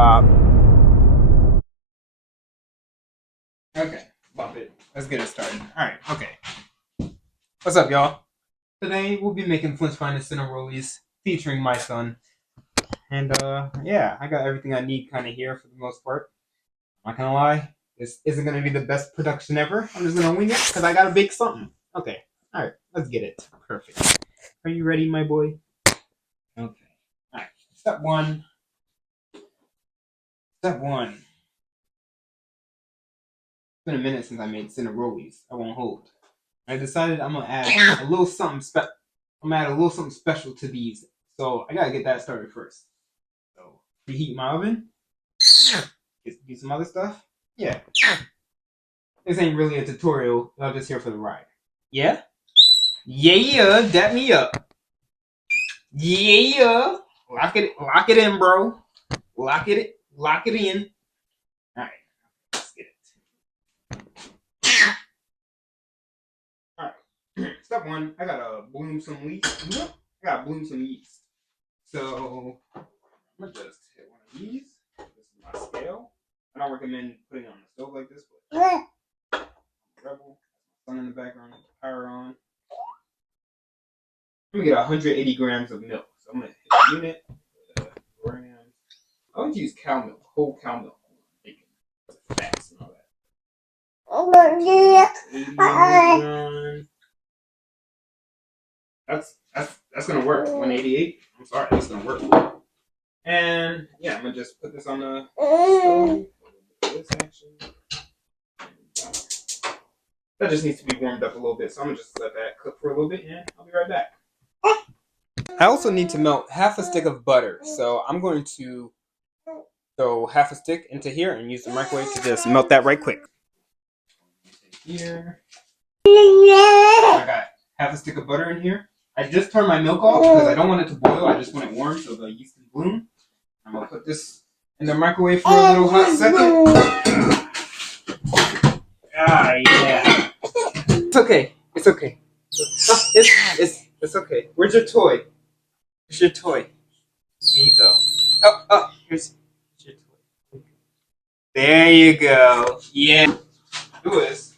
bop. Okay, bop it. Let's get it started. Alright, okay. What's up, y'all? Today we'll be making Flint's finest CinnaRollies featuring my son. And yeah, I got everything I need kind of here for the most part. I'm not gonna lie, this isn't gonna be the best production ever. I'm just gonna wing it because I gotta bake something. Okay, alright, let's get it. Perfect. Are you ready, my boy? Okay. Alright, step one. Step one. It's been a minute since I made CinnaRollies. I won't hold. I decided I'm gonna add a little something special to these. So I gotta get that started first. So preheat my oven. Do some other stuff. Yeah. This ain't really a tutorial. I'm just here for the ride. Yeah? Yeah, dap me up. Yeah. Lock it in, bro. Lock it in. Alright, let's get it. Alright. Step one, I gotta bloom some yeast. So I'm gonna just hit one of these. This is my scale. I don't recommend putting it on the stove like this, but rebel. Sun in the background, power on. I'm gonna get 180 grams of milk. So I'm gonna hit the unit, grams. I would use cow milk, whole cow milk. Bacon, fats and all that. 80 milligrams. That's gonna work. 188. I'm sorry, that's gonna work. And yeah, I'm gonna just put this on the stove. This action. That just needs to be warmed up a little bit, so I'm gonna just let that cook for a little bit, and I'll be right back. I also need to melt half a stick of butter, so I'm going to throw half a stick into here and use the microwave to just melt that right quick. Here, I got half a stick of butter in here. I just turned my milk off because I don't want it to boil. I just want it warm so the yeast can bloom. I'm gonna put this in the microwave for a little hot second. Ah, yeah. It's okay. It's okay. It's okay. Where's your toy? Here's your toy. Here you go. Oh, here's your toy. There you go. Yeah. Do this.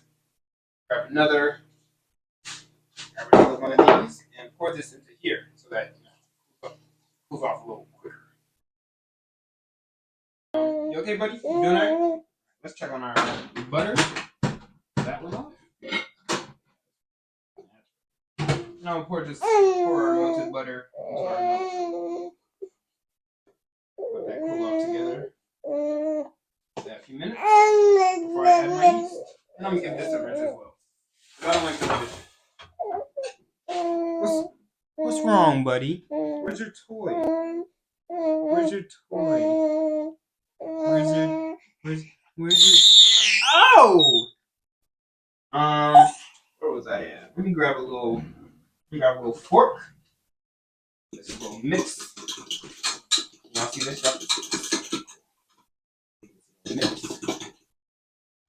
Grab another one of these and pour this into here so that it cools off a little quicker. You okay, buddy? You doing alright? Let's check on our butter. That one off. Now pour our melted butter into our milk. Let that cool off together. Give that a few minutes before I add my yeast. And I'm gonna give this a rinse as well. I don't like the dish. What's wrong, buddy? Where's your toy? Where's your toy? Where's your Oh! Where was I at? Let me grab a little fork. Just a little mix. Y'all see this stuff? Mix.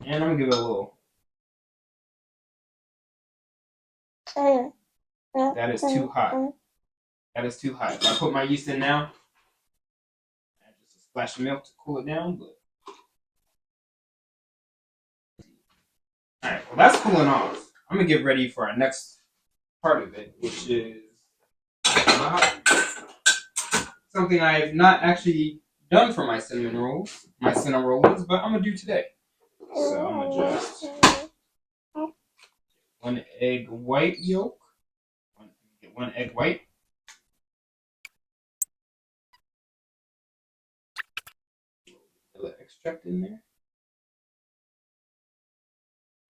And I'm gonna give it a little. That is too hot. That is too hot. If I put my yeast in now, add just a splash of milk to cool it down, but alright, well that's cooling off. I'm gonna get ready for our next part of it, which is something I have not actually done for my cinnamon rolls, but I'm gonna do today. So I'm gonna just one egg white yolk. Get one egg white. Vanilla extract in there.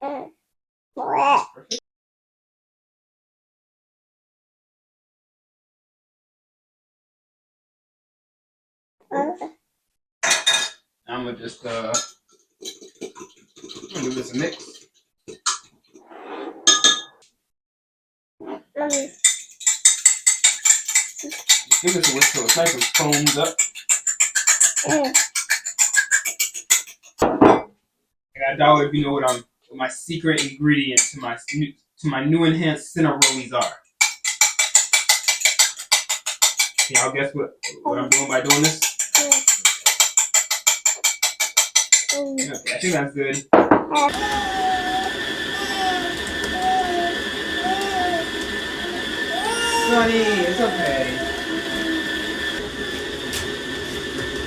That's perfect. I'm gonna just give this a mix. Just give this a whisk so it's nice and foams up. I got $1 if you know what my secret ingredient to my new enhanced CinnaRollies are. Can y'all guess what I'm doing by doing this? Okay, I think that's good. Sonny, it's okay.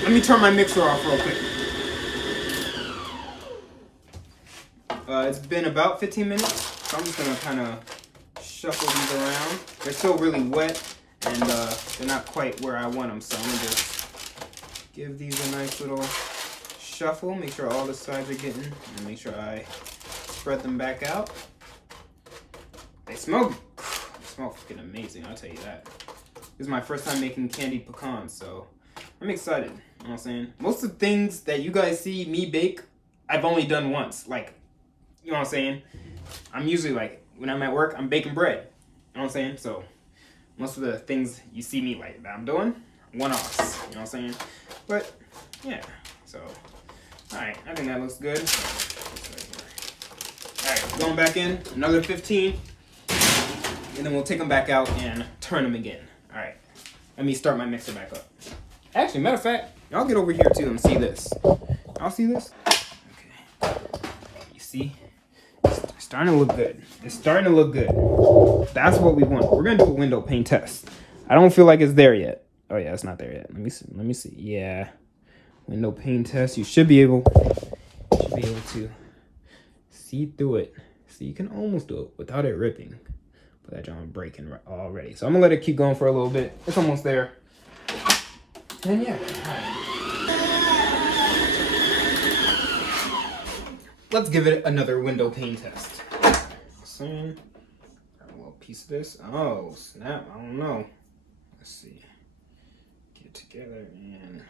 Let me turn my mixer off real quick. It's been about 15 minutes, so I'm just gonna kind of shuffle these around. They're still really wet, and they're not quite where I want them, so I'm gonna just give these a nice little shuffle. Make sure all the sides are getting, and make sure I spread them back out. They smell freaking amazing, I'll tell you that. This is my first time making candied pecans, so I'm excited. You know what I'm saying? Most of the things that you guys see me bake, I've only done once. Like, you know what I'm saying? I'm usually like, when I'm at work, I'm baking bread. You know what I'm saying? So, most of the things you see me like that I'm doing, one-offs. You know what I'm saying? But, yeah. So, alright, I think that looks good. Alright, going back in, another 15. And then we'll take them back out and turn them again. Alright, let me start my mixer back up. Actually, matter of fact, y'all get over here too and see this. Y'all see this? Okay. You see? It's starting to look good. It's starting to look good. That's what we want. We're going to do a window pane test. I don't feel like it's there yet. Oh, yeah, it's not there yet. Let me see. Yeah. Window pane test. You should be able to see through it. So you can almost do it without it ripping. But that joint breaking already. So I'm going to let it keep going for a little bit. It's almost there. And yeah. Let's give it another window pane test. So, got a little piece of this. Oh, snap. I don't know. Let's see. Get together and...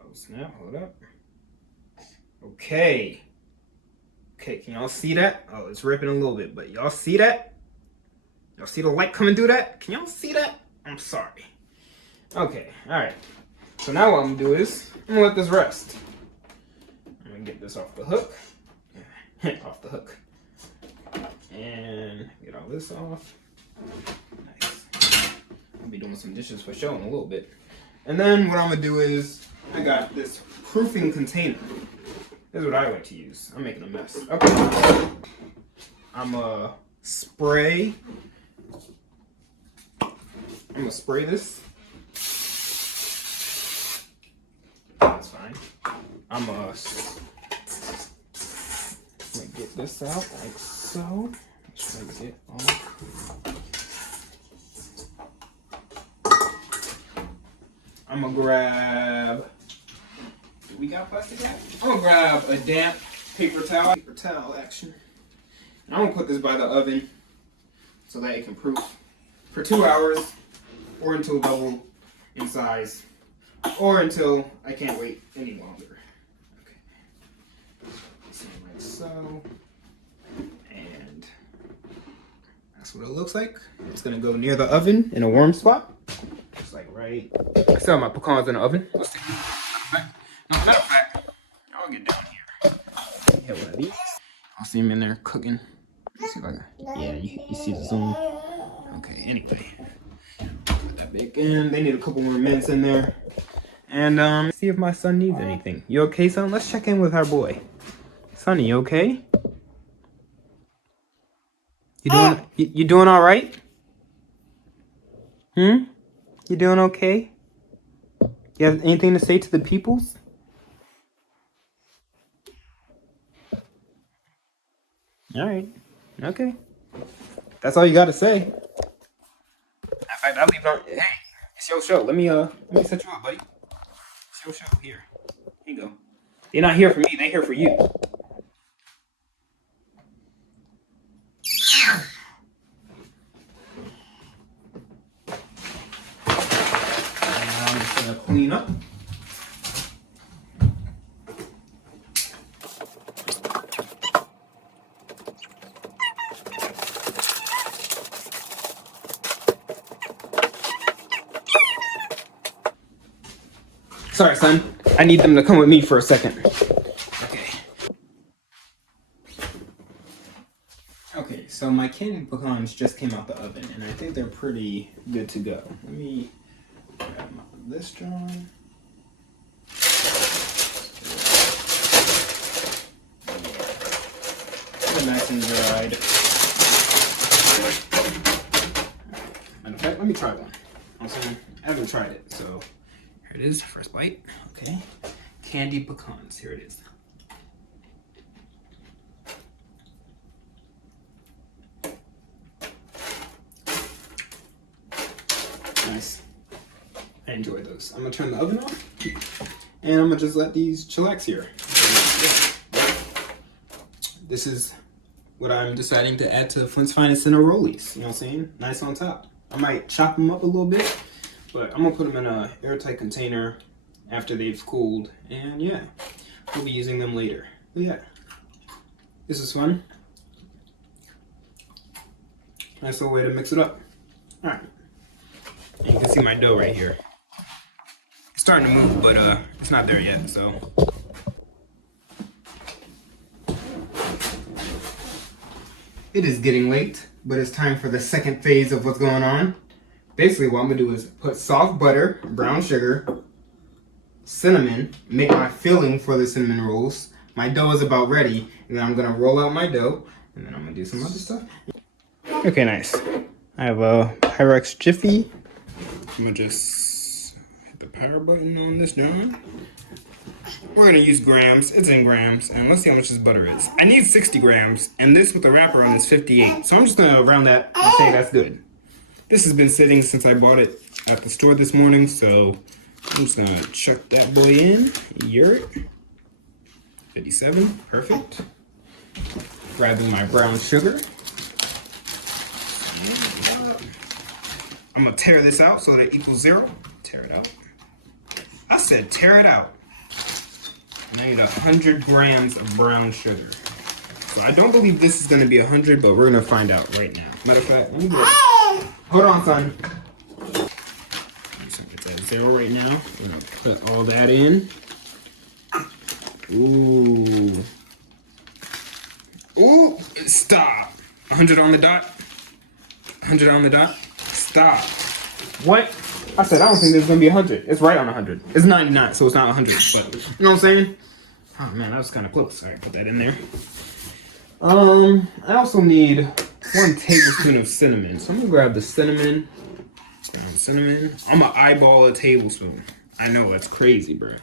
Oh, snap. Hold up. Okay. Okay, can y'all see that? Oh, it's ripping a little bit, but y'all see that? Y'all see the light coming through that? Can y'all see that? I'm sorry. Okay, alright. So now what I'm gonna do is, I'm gonna let this rest. I'm gonna get this off the hook. Off the hook. And get all this off. Nice. I'll be doing some dishes for show in a little bit. And then what I'm gonna do is, I got this proofing container. This is what I like to use. I'm making a mess. Okay. I'm gonna spray this. That's fine. I'm gonna get this out like so. Make sure I get all. I'm gonna grab. Do we got plastic wrap? I'm gonna grab a damp paper towel. Paper towel action. And I'm gonna put this by the oven so that it can proof for 2 hours, or until double in size, or until I can't wait any longer. Okay. Something like so. And that's what it looks like. It's gonna go near the oven in a warm spot. Just like right. I still have my pecans in the oven. Let's see. Matter of fact, I'll get down here. Get one of these. I'll see him in there cooking. See if I can, yeah, you see the zoom. Okay, anyway. Put that back in. They need a couple more minutes in there. And see if my son needs anything. You okay, son? Let's check in with our boy. Sonny, you okay? You doing all right? You doing okay? You have anything to say to the peoples? All right. Okay. That's all you got to say. In fact, I'll leave it on. Hey, it's your show. Let me set you up, buddy. It's your show. Here you go. They're not here for me. They're here for you. And now I'm just gonna clean up. Sorry, son. I need them to come with me for a second. Okay. Okay, so my candied pecans just came out the oven, and I think they're pretty good to go. Let me grab this drawing. and dried. Matter of fact, let me try one. I haven't tried it, so here it is, first bite. Okay. Candy pecans, here it is. Nice. I enjoy those. I'm gonna turn the oven off, and I'm gonna just let these chillax here. This is what I'm deciding to add to Flint's Finest CinnaRollies. You know what I'm saying? Nice on top. I might chop them up a little bit, but I'm gonna put them in an airtight container after they've cooled, and yeah, we'll be using them later. But yeah, this is fun. Nice little way to mix it up. All right, and you can see my dough right here. It's starting to move, but it's not there yet, so. It is getting late, but it's time for the second phase of what's going on. Basically, what I'm gonna do is put soft butter, brown sugar, cinnamon, make my filling for the cinnamon rolls. My dough is about ready, and then I'm gonna roll out my dough, and then I'm gonna do some other stuff. Okay, nice. I have a Pyrex Jiffy. I'm gonna just hit the power button on this John. We're gonna use grams. It's in grams, and let's see how much this butter is. I need 60 grams, and this with the wrapper on is 58. So I'm just gonna round that and say that's good. This has been sitting since I bought it at the store this morning, so I'm just gonna chuck that boy in. Yurt. 57, perfect. Grabbing my brown sugar. I'm gonna tear this out so that it equals 0. Tear it out. I said tear it out. I need 100 grams of brown sugar. So I don't believe this is gonna be 100, but we're gonna find out right now. Matter of fact, let me go. Hold on, son. It's at 0 right now. We're gonna put all that in. Ooh. Ooh, stop. 100 on the dot. 100 on the dot. Stop. What? I said, I don't think this is gonna be 100. It's right on 100. It's 99, so it's not 100, but you know what I'm saying? Oh man, that was kind of close. All right, put that in there. I also need 1 tablespoon of cinnamon. So I'm gonna grab the cinnamon. I'm gonna eyeball a tablespoon. I know, that's crazy, bro.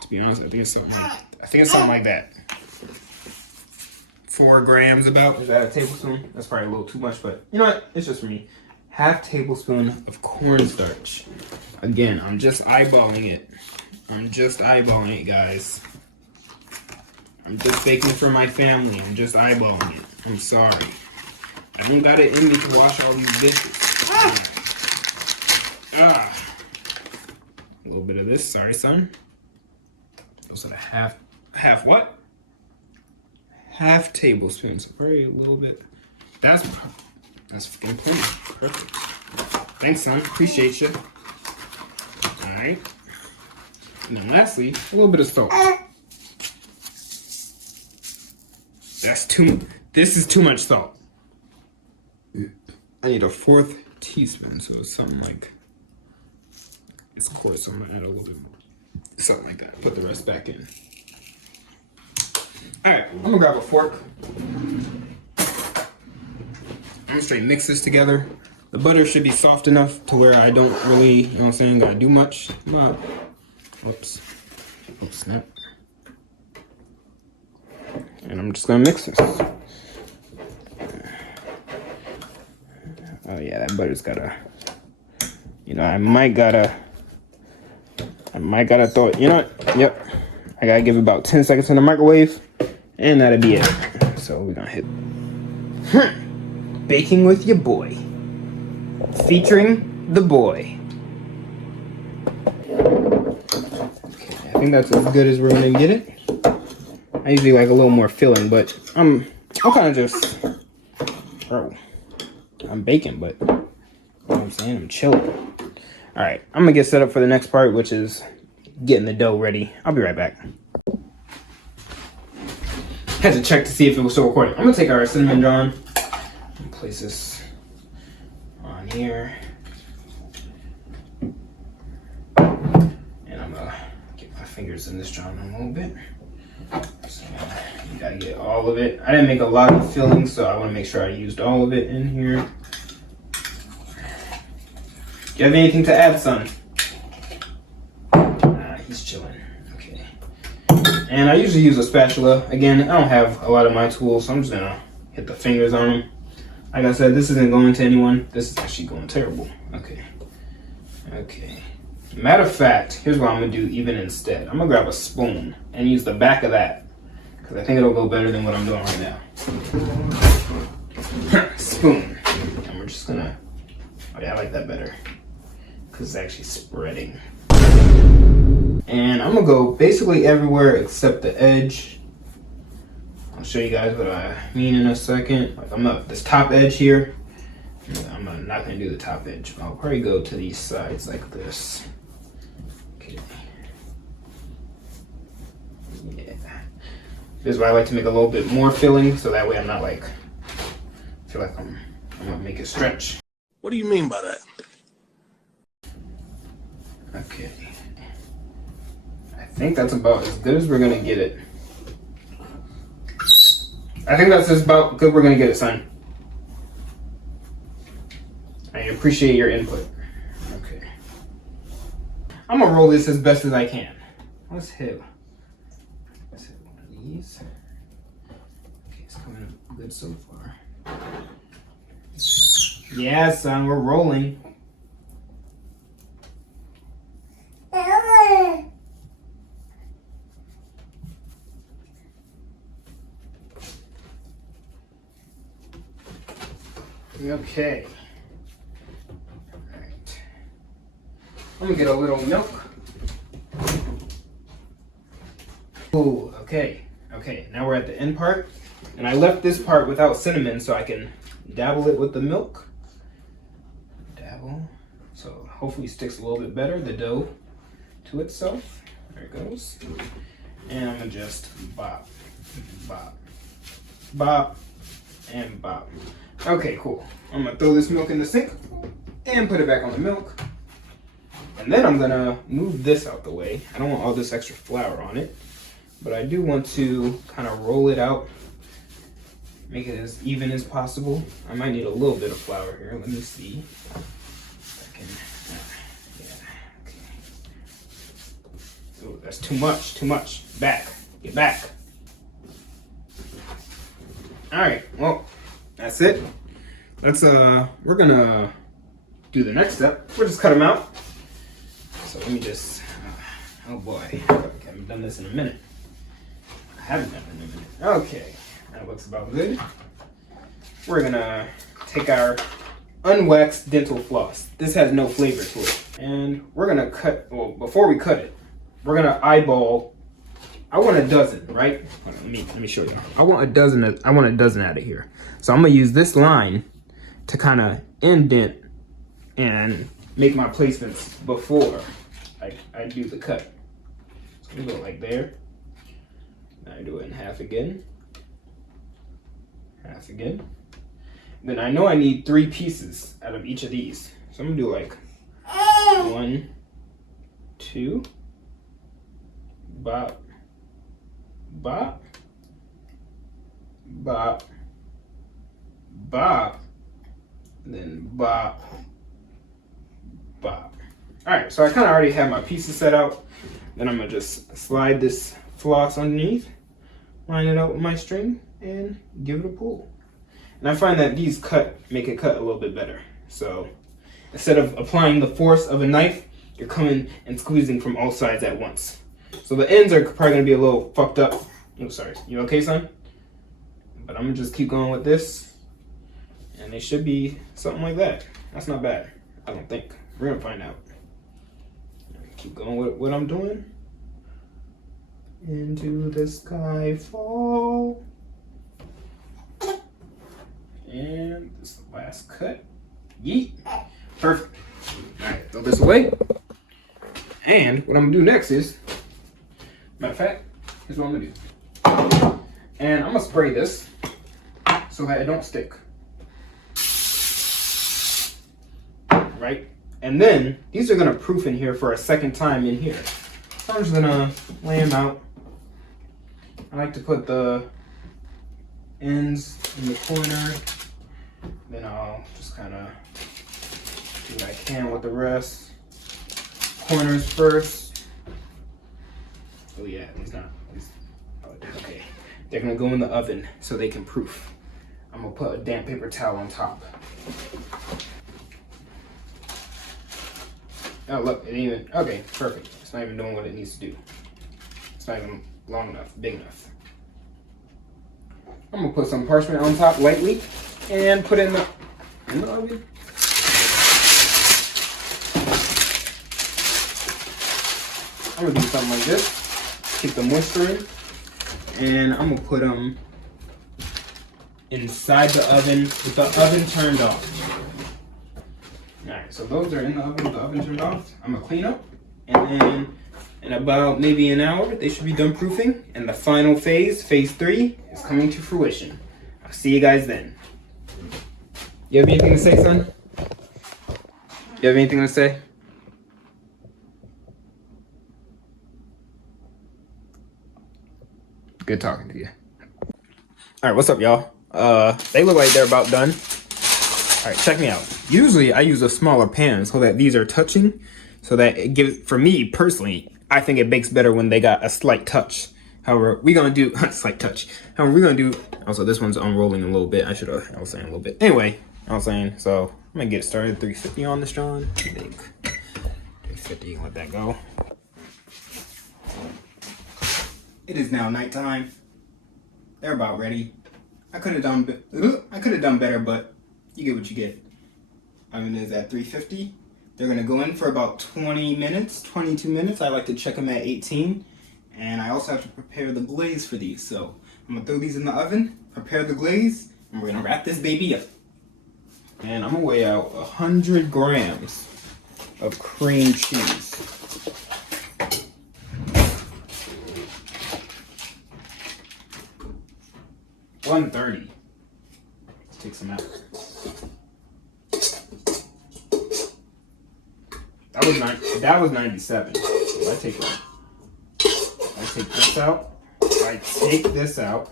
To be honest, I think it's something like that. 4 grams about. Is that a tablespoon? That's probably a little too much, but you know what? It's just for me. Half tablespoon of cornstarch. Again, I'm just eyeballing it. I'm just eyeballing it, guys. I'm just baking for my family. I'm just eyeballing it. I'm sorry. I don't got it in me to wash all these dishes. A little bit of this. Sorry, son. Also half what? Half tablespoon. So probably a little bit. That's fucking plenty. Perfect. Thanks, son. Appreciate you. Alright. And then lastly, a little bit of salt. This is too much salt. I need a 4th teaspoon, so it's something like, it's coarse, so I'm gonna add a little bit more. Something like that. Put the rest back in. Alright, I'm gonna grab a fork. I'm gonna straight mix this together. The butter should be soft enough to where I don't really, you know what I'm saying, gotta do much. Whoops. Oops, snap. And I'm just gonna mix this. Oh yeah, that butter's gotta, you know, I might gotta throw it, you know what? Yep. I gotta give it about 10 seconds in the microwave, and that'll be it. So we're gonna hit Baking with Your Boy, featuring the boy. Okay, I think that's as good as we're gonna get it. I usually like a little more filling, but I'm kind of just, bro, I'm baking, but you know what I'm saying, I'm chilling. All right, I'm gonna get set up for the next part, which is getting the dough ready. I'll be right back. Had to check to see if it was still recording. I'm gonna take our cinnamon John and place this on here. And I'm gonna get my fingers in this John a little bit. So you gotta get all of it. I didn't make a lot of fillings, so I want to make sure I used all of it in here. Do you have anything to add, son? He's chilling. Okay. And I usually use a spatula. Again, I don't have a lot of my tools, so I'm just gonna hit the fingers on them. Like I said, this isn't going to anyone. This is actually going terrible. Okay. Okay. Matter of fact, here's what I'm gonna do even instead. I'm gonna grab a spoon and use the back of that, because I think it'll go better than what I'm doing right now. Spoon. And we're just gonna, oh yeah, I like that better, because it's actually spreading. And I'm gonna go basically everywhere except the edge. I'll show you guys what I mean in a second. Like I'm up this top edge here. I'm not gonna do the top edge. I'll probably go to these sides like this. Okay. Yeah. This is why I like to make a little bit more filling, so that way I'm not like, feel like I'm gonna make it stretch. What do you mean by that? Okay. I think that's about as good as we're gonna get it. I think that's just about good we're gonna get it, son. I appreciate your input. Okay. I'm gonna roll this as best as I can. Let's hit one of these. Okay, it's coming up good so far. Yeah, son, we're rolling. Okay. Alright. I'm gonna get a little milk. Ooh, okay. Okay, now we're at the end part. And I left this part without cinnamon so I can dabble it with the milk. Dabble. So hopefully it sticks a little bit better, the dough to itself. There it goes. And I'm gonna just bop, bop, bop, and bop. Okay, cool. I'm gonna throw this milk in the sink and put it back on the milk. And then I'm gonna move this out the way. I don't want all this extra flour on it, but I do want to kind of roll it out, make it as even as possible. I might need a little bit of flour here. Let me see if I can, yeah, okay. Oh, that's too much. Back, get back. All right, well, that's it. Let's we're gonna do the next step. We'll just cut them out. So let me just, oh boy, I haven't done this in a minute. I haven't done it in a minute. Okay, that looks about good. We're gonna take our unwaxed dental floss. This has no flavor to it. And we're gonna cut, well, before we cut it, we're gonna eyeball, I want a dozen, right? Hold on, let me show you. I want a dozen out of here. So I'm gonna use this line to kind of indent and make my placements before I do the cut. So I'm gonna go like there. Then I do it in half again. Half again. Then I know I need 3 pieces out of each of these. So I'm gonna do like 1, 2, bop, bop, bop, bop, then bop, bop. All right, so I kind of already have my pieces set out. Then I'm gonna just slide this floss underneath, line it out with my string, and give it a pull. And I find that these make it cut a little bit better. So instead of applying the force of a knife, you're coming and squeezing from all sides at once. So the ends are probably gonna be a little fucked up. Oh, sorry. You okay, son? But I'm gonna just keep going with this, and they should be something like that. That's not bad, I don't think. We're gonna find out. Keep going with what I'm doing. Into the sky fall. And this is the last cut. Yeet. Perfect. All right, throw this away. And what I'm gonna do next is, matter of fact, here's what I'm gonna do. And I'm gonna spray this so that it don't stick. Right? And then these are gonna proof in here for a second time in here. So I'm just gonna lay them out I like to put the ends in the corner. Then I'll just kind of do what I can with the rest. Corners first. Oh yeah, these not. Okay, they're gonna go in the oven so they can proof. I'm gonna put a damp paper towel on top. Oh look, it even, okay, perfect. It's not even doing what it needs to do. It's not even long enough, big enough. I'm gonna put some parchment on top lightly and put it in the oven. I'm gonna do something like this, keep the moisture in, and I'm gonna put them inside the oven with the oven turned off. Alright, so those are in the oven with the oven turned off. I'm gonna clean up, and then in about maybe an hour, they should be done proofing, and the final phase, phase 3, is coming to fruition. I'll see you guys then. You have anything to say, son? You have anything to say? Good talking to you. All right, what's up, y'all? They look like they're about done. All right, check me out. Usually I use a smaller pan so that these are touching, so that it gives, for me personally, I think it bakes better when they got a slight touch. However, we're gonna do slight touch. However, we're gonna do, also this one's unrolling a little bit. I was saying a little bit. Anyway, I was saying, so I'm gonna get started. 350 on this, John. I think 350, let that go. It is now nighttime. They're about ready. I could have done better, but you get what you get. Oven is at 350. They're gonna go in for about 20 minutes, 22 minutes. I like to check them at 18. And I also have to prepare the glaze for these. So I'm gonna throw these in the oven, prepare the glaze, and we're gonna wrap this baby up. And I'm gonna weigh out 100 grams of cream cheese. 130. Let's take some out. That was 97. So I take this out. I take this out.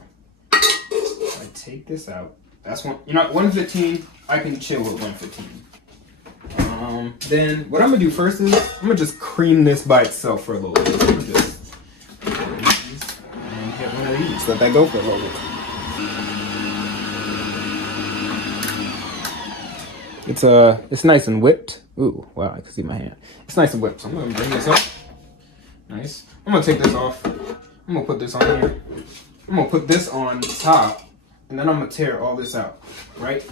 I take this out. That's one. You know, 115. I can chill with 115. Then what I'm gonna do first is I'm gonna just cream this by itself for a little bit. I'm gonna just and get one of these. Let that go for a little bit. It's nice and whipped. Ooh, wow, I can see my hand. It's nice and whipped, so I'm gonna bring this up. Nice. I'm gonna take this off. I'm gonna put this on here. I'm gonna put this on top, and then I'm gonna tear all this out, right?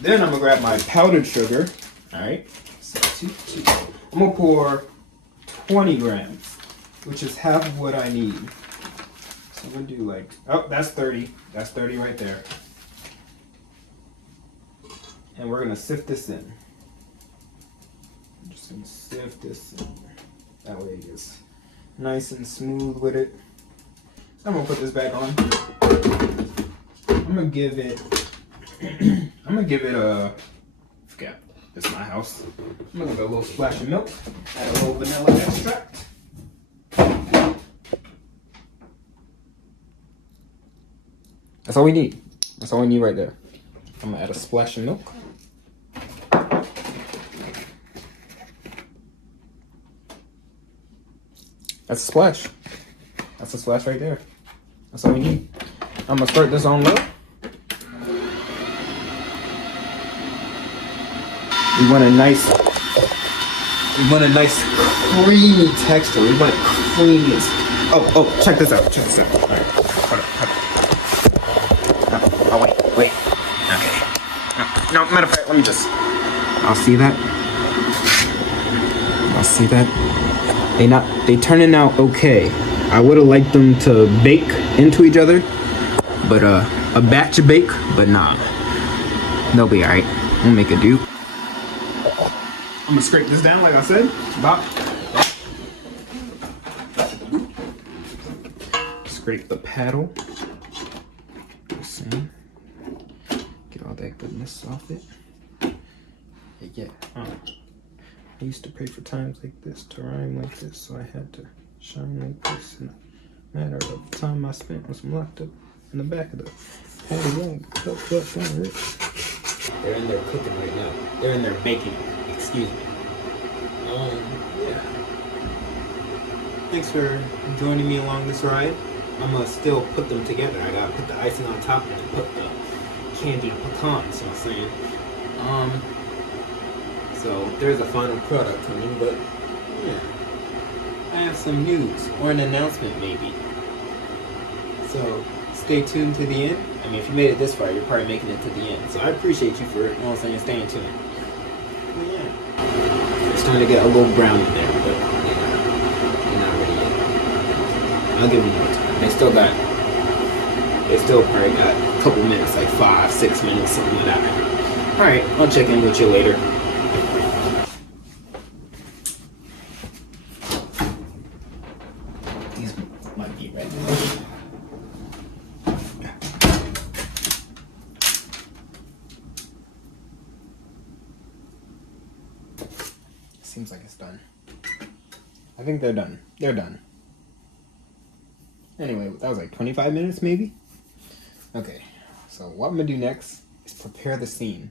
Then I'm gonna grab my powdered sugar, all right? So I'm gonna pour 20 grams, which is half of what I need. So I'm gonna do like, oh, that's 30. That's 30 right there. And we're gonna sift this in. I'm just gonna sift this in. That way it gets nice and smooth with it. I'm gonna put this back on. I'm gonna give it a, forget, this is my house. I'm gonna give it a little splash of milk, add a little vanilla extract. That's all we need. That's all we need right there. I'm gonna add a splash of milk. That's a splash. That's a splash right there. That's all we need. I'm gonna start this on low. We want a nice creamy texture. We want creamy. Oh, check this out. Check this out. All right, hold up. Oh, wait. Okay. No, matter of fact, let me just. I'll see that. They turning out okay. I would have liked them to bake into each other, but a batch of bake, but nah. They'll be alright. We'll make it do. I'm gonna scrape this down like I said. Scrape the paddle. Get all that goodness off it. Yeah. I used to pray for times like this, to rhyme like this, so I had to shine like this. And Matter of time I spent with some laptop in the back of the patio. They're in there cooking right now. They're in there baking. Excuse me. Yeah. Thanks for joining me along this ride. I'm gonna still put them together. I gotta put the icing on top and put the candied pecans. You know what I'm saying? So there's a final product coming, but yeah. I have some news or an announcement maybe. So stay tuned to the end. I mean, if you made it this far, you're probably making it to the end. So I appreciate you for, you know what I'm saying, staying tuned. But yeah. It's starting to get a little brown in there, but they're not ready yet. I'll give them more time. They still probably got a couple minutes, like 5-6 minutes, something like that. Alright, I'll check in with you later. These might be ready. Seems like it's done. I think they're done. They're done. Anyway, that was like 25 minutes maybe? Okay, so what I'm gonna do next is prepare the scene.